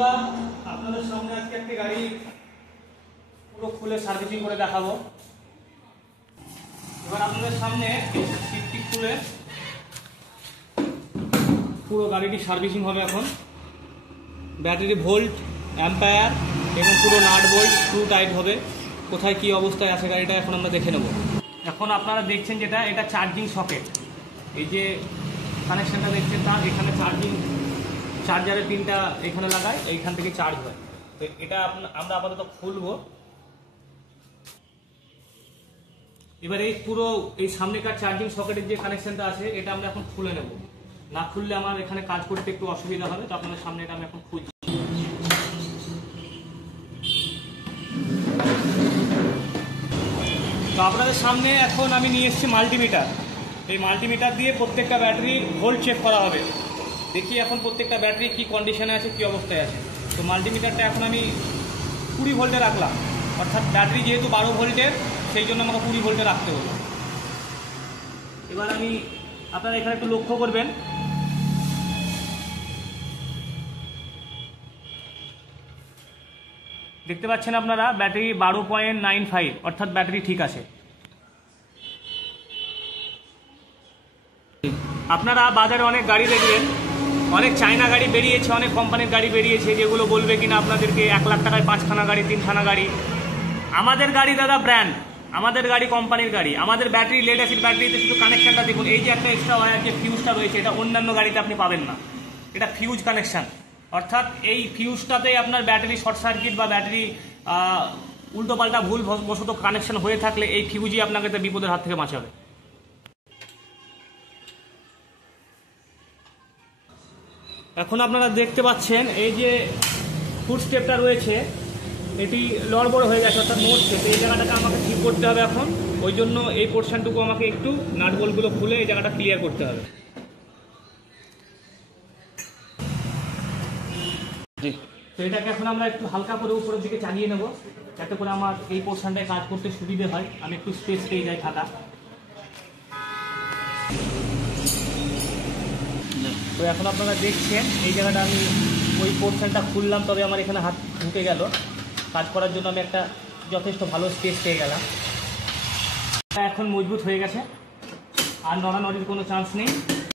বন্ধুরা, আপনাদের সামনে আজকে একটা গাড়ি পুরো খুলে সার্ভিসিং করে দেখাবো। এবার আপনাদের সামনে সিটটি খুলে পুরো গাড়িটি সার্ভিসিং হবে। এখন ব্যাটারি ভোল্ট, অ্যাম্পায়ার এবং পুরো নাট বোল্ট স্ক্রু টাইট হবে। কোথায় কি অবস্থায় আছে গাড়িটা এখন আমরা দেখে নেব। এখন আপনারা দেখছেন যেটা, এটা চার্জিং সকেট। এই যে কানেকশনটা দেখছেন তার এখানে চার্জারের পিনটা এখানে লাগায়, এইখান থেকে চার্জ হয়। তো এটা আমরা আপাতত খুলবো। এবার এই পুরো এই সামনেকার চার্জিং সকেটের যে কানেকশনটা আছে এটা আমরা এখন খুলে নেব। না খুললে আমার এখানে কাজ করতে একটু অসুবিধা হবে, তো আপনাদের সামনে এটা আমি এখন খুলছি। তো আপনাদের সামনে এখন আমি নিয়ে এসেছি মাল্টিমিটার। এই মাল্টিমিটার দিয়ে প্রত্যেকটা ব্যাটারি ভোল্ট চেক করা হবে। দেখি এখন প্রত্যেকটা ব্যাটারি কি কন্ডিশনে আছে, কি অবস্থায় আছে। তো মাল্টিমিটারটা এখন আমি 20 ভোল্টে রাখলাম, অর্থাৎ ব্যাটারি যেহেতু 12 ভোল্টের সেই জন্য আমাকে 20 ভোল্টে রাখতে হলো। এবার আপনারা এখানে একটু লক্ষ্য করবেন, দেখতে পাচ্ছেন আপনারা ব্যাটারি 12.95, অর্থাৎ ব্যাটারি ঠিক আছে। আপনারা বাজারে অনেক গাড়ি দেখবেন, অনেক চায়না গাড়ি বেরিয়েছে, অনেক কোম্পানির গাড়ি বেরিয়েছে, যেগুলো বলবে কিনা আপনাদেরকে 1 লাখ টাকায় 5খানা গাড়ি, 3খানা গাড়ি। আমাদের গাড়ি দাদা ব্র্যান্ড, আমাদের গাড়ি কোম্পানির গাড়ি। আমাদের ব্যাটারি লেড অ্যাসিড ব্যাটারিতে শুধু কানেকশনটা দেখুন, এই যে একটা এক্সট্রা ওয়্যার যে ফিউজটা রয়েছে, এটা অন্যান্য গাড়িতে আপনি পাবেন না। এটা ফিউজ কানেকশন, অর্থাৎ এই ফিউজটাতে আপনার ব্যাটারি শর্ট সার্কিট বা ব্যাটারি উল্টোপাল্টা ভুল বশত কানেকশন হয়ে থাকলে এই ফিউজই আপনাকে বিপদের হাত থেকে বাঁচাবে। এখন আপনারা দেখতে পাচ্ছেন এই যে ফুট স্টেপটা রয়েছে, এটি লড়বড় হয়ে গেছে, অর্থাৎ নড়ছে। এই জায়গাটাকে আমাকে ঠিক করতে হবে এখন। ওই জন্য এই পোর্শনটুকু আমাকে একটু নাট বোল্টগুলো খুলে এই জায়গাটা ক্লিয়ার করতে হবে। তো এটাকে এখন আমরা একটু হালকা করে উপরের দিকে চালিয়ে নেব, যাতে করে আমার এই পোর্শনটায় কাজ করতে সুবিধে হয়, আমি একটু স্পেস পেয়ে যাই থাকা। তো এখন আপনারা দেখছেন এই জায়গাটা আমি ওই পোর্শনটা খুললাম, তবে আমার এখানে হাত ঢুকে গেল। কাজ করার জন্য আমি একটা যথেষ্ট ভালো স্পেস পেয়ে গেলাম। এখন মজবুত হয়ে গেছে, আর নড়ানড়ির কোনো চান্স নেই।